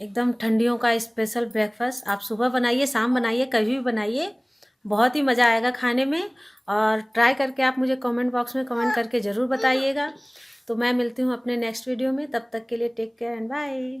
एकदम ठंडियों का स्पेशल ब्रेकफास्ट आप सुबह बनाइए, शाम बनाइए, कभी भी बनाइए, बहुत ही मज़ा आएगा खाने में। और ट्राई करके आप मुझे कमेंट बॉक्स में कमेंट करके ज़रूर बताइएगा। तो मैं मिलती हूँ अपने नेक्स्ट वीडियो में, तब तक के लिए टेक केयर एंड बाय।